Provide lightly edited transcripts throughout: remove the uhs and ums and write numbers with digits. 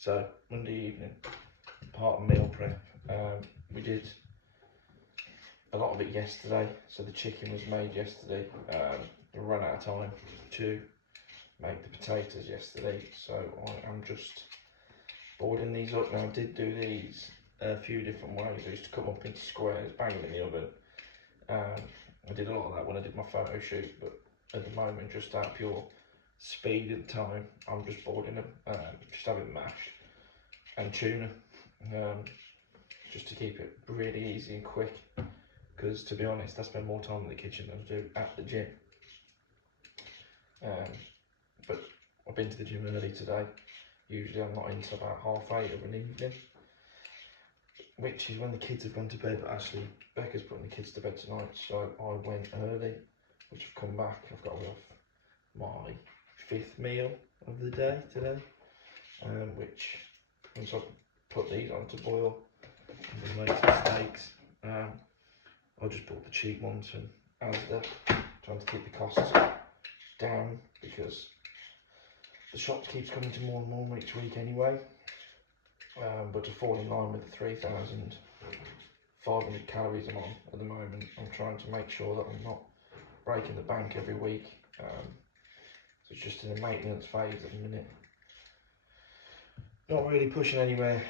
So Monday evening, part of meal prep. We did a lot of it yesterday, so the chicken was made yesterday. We ran out of time to make the potatoes yesterday, so I'm just boiling these up. Now I did do these a few different ways. I used to cut them up into squares, bang them in the oven. I did a lot of that when I did my photo shoot, but at the moment, just out of pure speed and time, I'm just boiling them, just having mashed and tuna, just to keep it really easy and quick, because to be honest, I spend more time in the kitchen than I do at the gym. But I've been to the gym early today. Usually I'm not in until about 8:30 of an evening, which is when the kids have gone to bed. But actually Becca's putting the kids to bed tonight, so I went early, which I've come back. I've got to have my 5th meal of the day today, which once I put these on to boil, I'm going to make some steaks. I just bought the cheap ones from Asda, trying to keep the costs down because the shop keeps coming to more and more each week anyway. But to fall in line with the 3,500 calories I'm on at the moment, I'm trying to make sure that I'm not breaking the bank every week. So it's just in a maintenance phase at the minute. Not really pushing anywhere,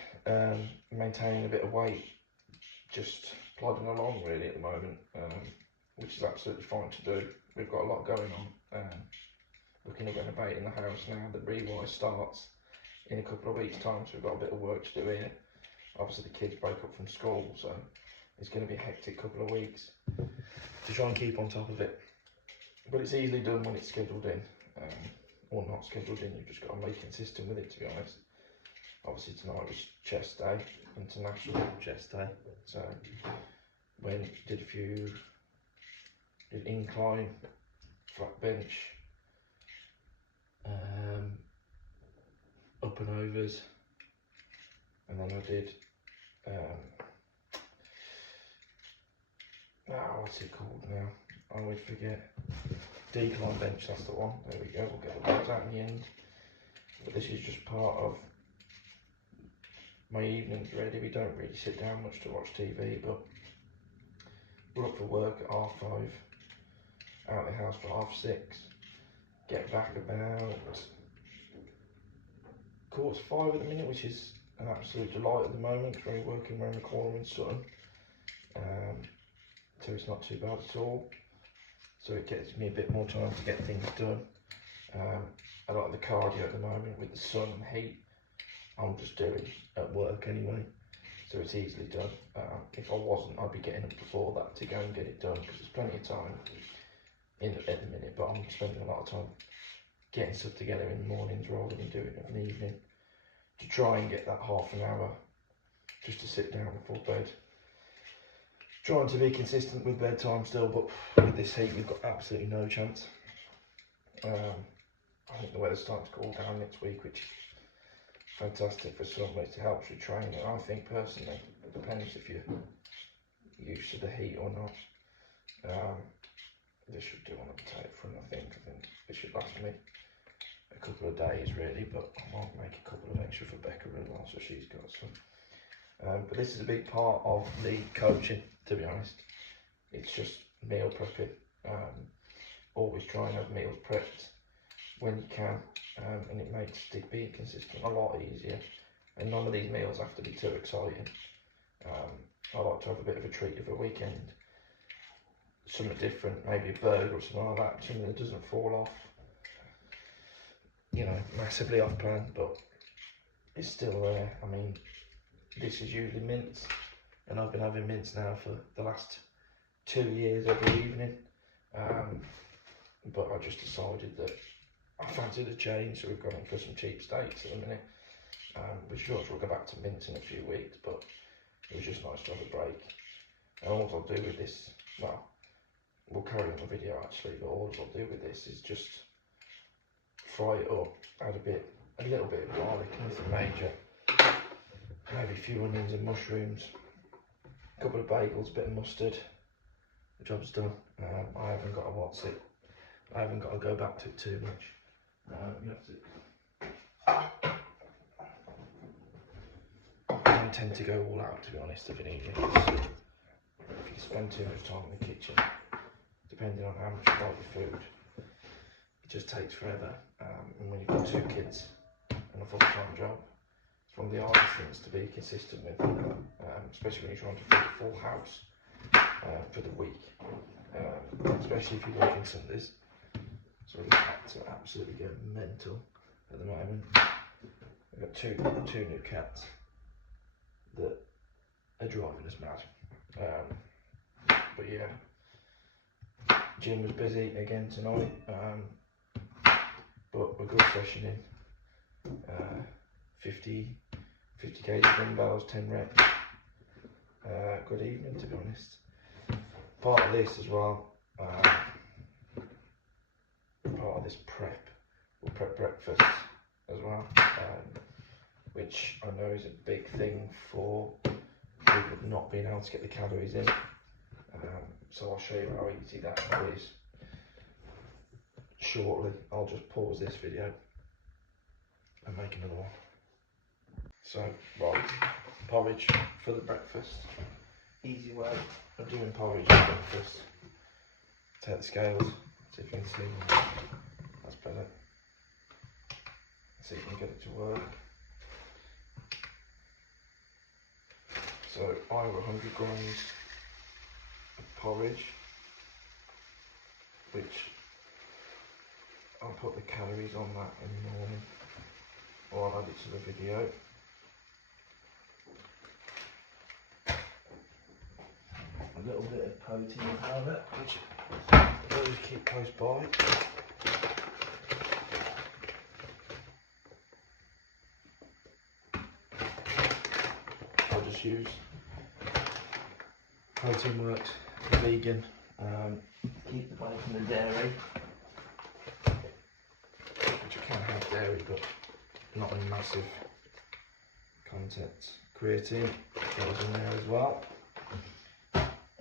maintaining a bit of weight, just plodding along really at the moment, which is absolutely fine to do. We've got a lot going on. Looking at renovating the house now. The rewire starts in a couple of weeks' time, so we've got a bit of work to do here. Obviously the kids break up from school, so it's going to be a hectic couple of weeks to try and keep on top of it. But it's easily done when it's scheduled in, or not scheduled in. You've just got to be consistent with it, to be honest. Obviously tonight was chest day, international chest day, so did incline, flat bench, up and overs, and then I did what's it called now? I always forget. Decline bench, that's the one. There we go. We'll get the words out in the end. But this is just part of my evenings really. We don't really sit down much to watch TV, but we're up for work at 5:30, out of the house for 6:30, get back about 4:45 at the minute, which is an absolute delight at the moment. We're working around the corner in Sutton, so it's not too bad at all. So it gets me a bit more time to get things done. A lot of the cardio at the moment with the sun and heat, I'm just doing at work anyway, so it's easily done. If I wasn't, I'd be getting up before that to go and get it done, because there's plenty of time at the minute, but I'm spending a lot of time getting stuff together in the mornings rather than doing it in the evening, to try and get that half an hour just to sit down before bed. Trying to be consistent with bedtime still, but with this heat we've got absolutely no chance. I think the weather's starting to cool down next week, which is fantastic for some, which helps with training. I think personally, it depends if you're used to the heat or not. This should do on the potato front, I think it should last me a couple of days really, but I might make a couple of extra for Becca as well, so she's got some. But this is a big part of the coaching, to be honest. It's just meal prepping. Always try and have meals prepped when you can, and it makes being consistent a lot easier. And none of these meals have to be too exciting. I like to have a bit of a treat of a weekend, something different, maybe a burger or something like that, something that doesn't fall off, you know, massively off plan, but it's still there. I mean, this is usually mince, and I've been having mince now for the last 2 years every evening, but I just decided that I fancied a change, so we've gone in for some cheap steaks at the minute. We're sure we'll go back to mince in a few weeks, but it was just nice to have a break. And all I'll do with this, well, we'll carry on the video actually, but all I'll do with this is just fry it up, add a little bit of garlic, nothing major, maybe a few onions and mushrooms, a couple of bagels, a bit of mustard, the job's done. I haven't got to go back to it too much. You have to don't tend to go all out, to be honest, of an evening. If you spend too much time in the kitchen, depending on how much you like your food, it just takes forever. And when you've got 2 kids and a full-time job, it's one of the hardest things to be consistent with, especially when you're trying to feed a full house for the week, especially if you're working Sundays. So the cats are absolutely going mental at the moment. We've got two new cats that are driving us mad. But yeah, gym was busy again tonight, but a good session in. 50 kg dumbbells, 10 reps. Good evening, to be honest. Part of this as well, part of this prep, we'll prep breakfast as well, which I know is a big thing for people not being able to get the calories in. So I'll show you how easy that is shortly. I'll just pause this video and make another one. So, right, porridge for the breakfast. Easy way of doing porridge for breakfast. Take the scales, see if you can see. That's better. See if you can get it to work. So I have 100 grams of porridge, which I'll put the calories on that in the morning, or I'll add it to the video. A little bit of protein powder, which I always keep close by. I'll just use Protein Works, vegan. Keep the away from the dairy, which you can have dairy, but not in massive content. Creatine goes in there as well.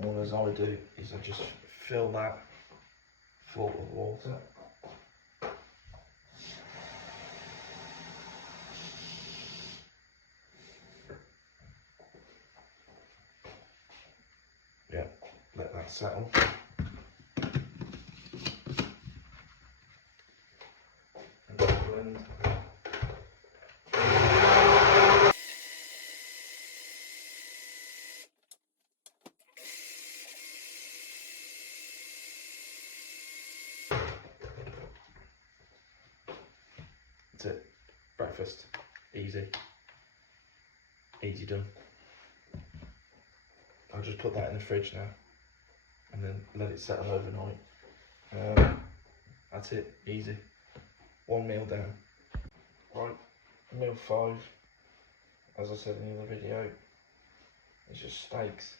All as I do is I just fill that full of water. Yeah, let that settle. And blend. That's it. Breakfast. Easy. Easy done. I'll just put that in the fridge now and then let it settle overnight. That's it. Easy. One meal down. Right. Meal 5, as I said in the other video, it's just steaks,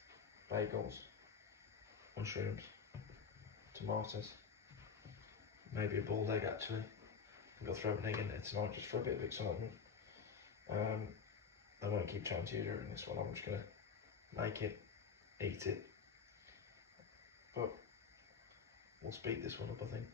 bagels, mushrooms, tomatoes, maybe a boiled egg actually. I think I'll throw an egg in there tonight just for a bit of excitement. I won't keep chatting to you during this one, I'm just going to make it, eat it. But we'll speed this one up, I think.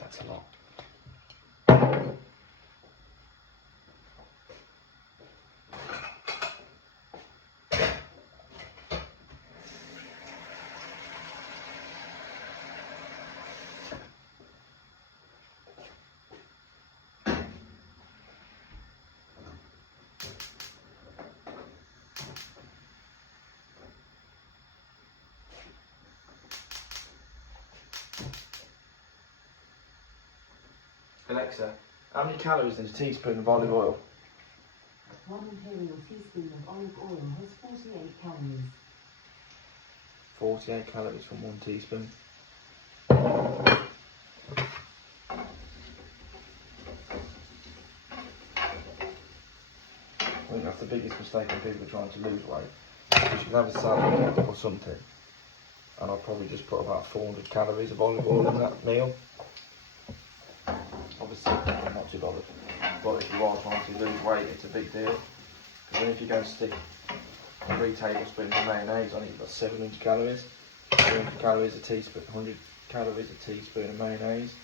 That's a lot. Alexa, how many calories in a teaspoon of olive oil? 1 imperial teaspoon of olive oil has 48 calories. 48 calories from 1 teaspoon. I think that's the biggest mistake when people are trying to lose weight. Because you can have a salad or something, and I'll probably just put about 400 calories of olive oil in that meal. Obviously, I'm not too bothered. But if you are trying to lose weight, it's a big deal. Because then if you go and stick 3 tablespoons of mayonnaise on it, you've got 700 calories. 200 calories a teaspoon, 100 calories a teaspoon of mayonnaise.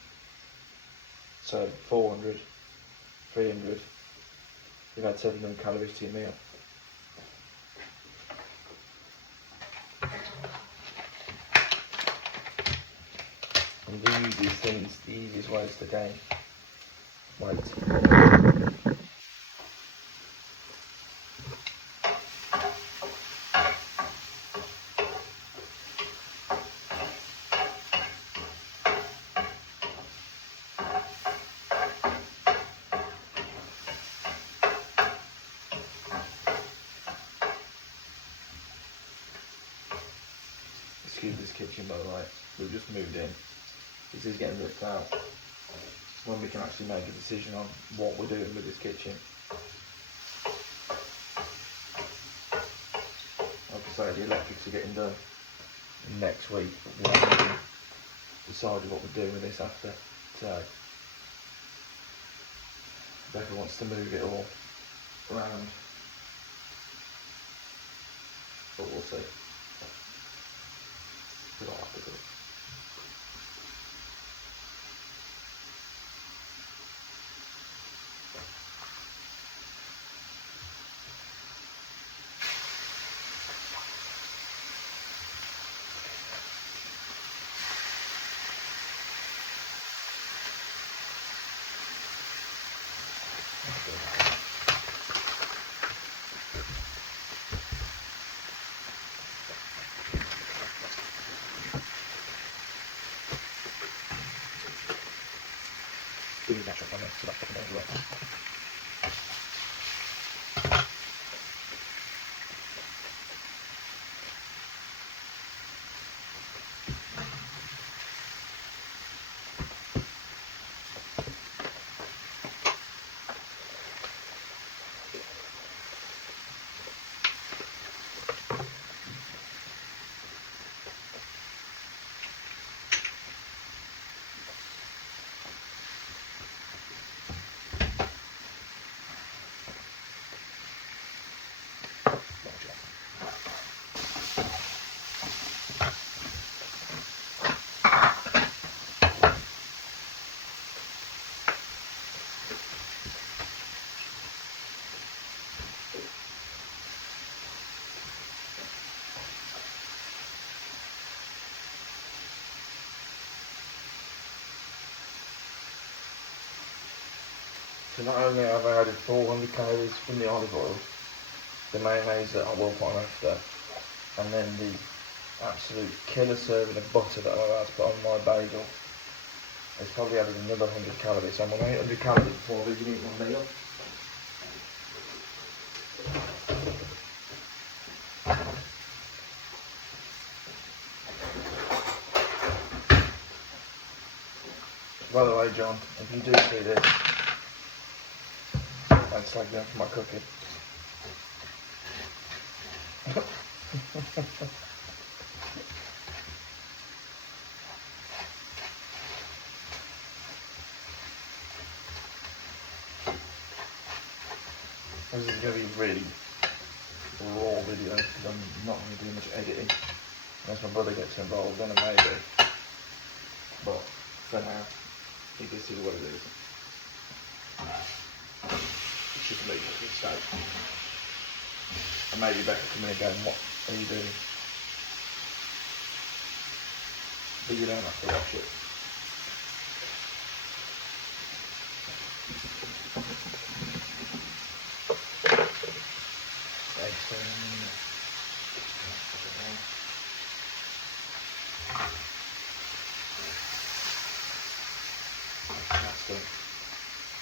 So 400, 300. You've had 700 calories to your meal. And the easiest things, the easiest ways to gain weight. Excuse this kitchen, by the way, we've just moved in. This is getting ripped out. When we can actually make a decision on what we're doing with this kitchen. Like I say, the electrics are getting done next week, but we haven't really decided what we're doing with this after. So Becca wants to move it all around, but we'll see. We'll have to do it. Do that shot on it, so that's fucking work. So not only have I added 400 calories from the olive oil, the mayonnaise that I will put on after, and then the absolute killer serving of butter that I'm about to put on my bagel, it's probably added another 100 calories. So I'm on 800 calories before we can eat my meal. By the way, John, if you do see this, thanks like that for my cooking. This is going to be really raw video because I'm not going to do much editing unless my brother gets involved, then maybe. But for now, this is what it is. Should leave it with steak. And maybe Becca come in again, what are you doing? But you don't have to watch it. That's done.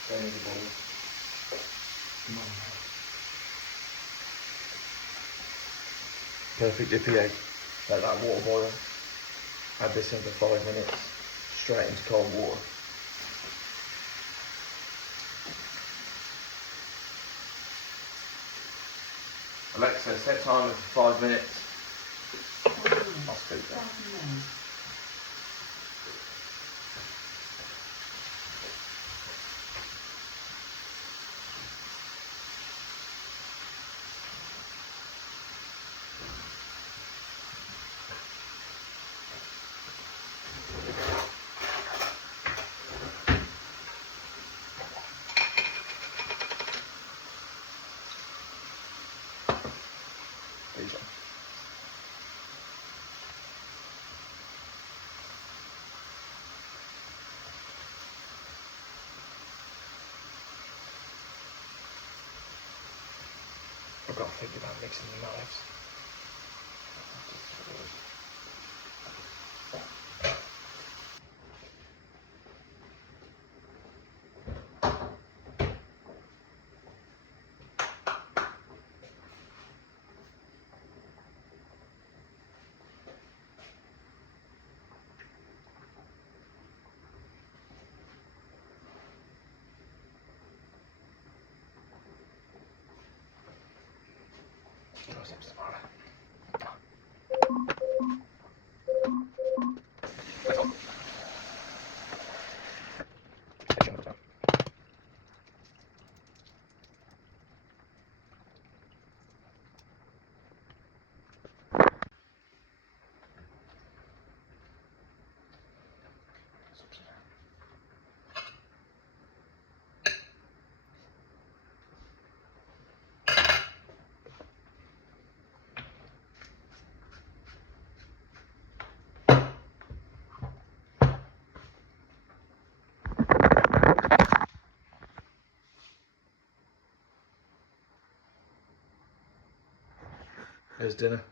Don't need a bowl. Come on. Perfect dippy egg. Let that water boil. Add this in for 5 minutes. Straight into cold water. Alexa, set timer for 5 minutes. I'll speak that. These ones. I've got to think about mixing the knives. There's dinner.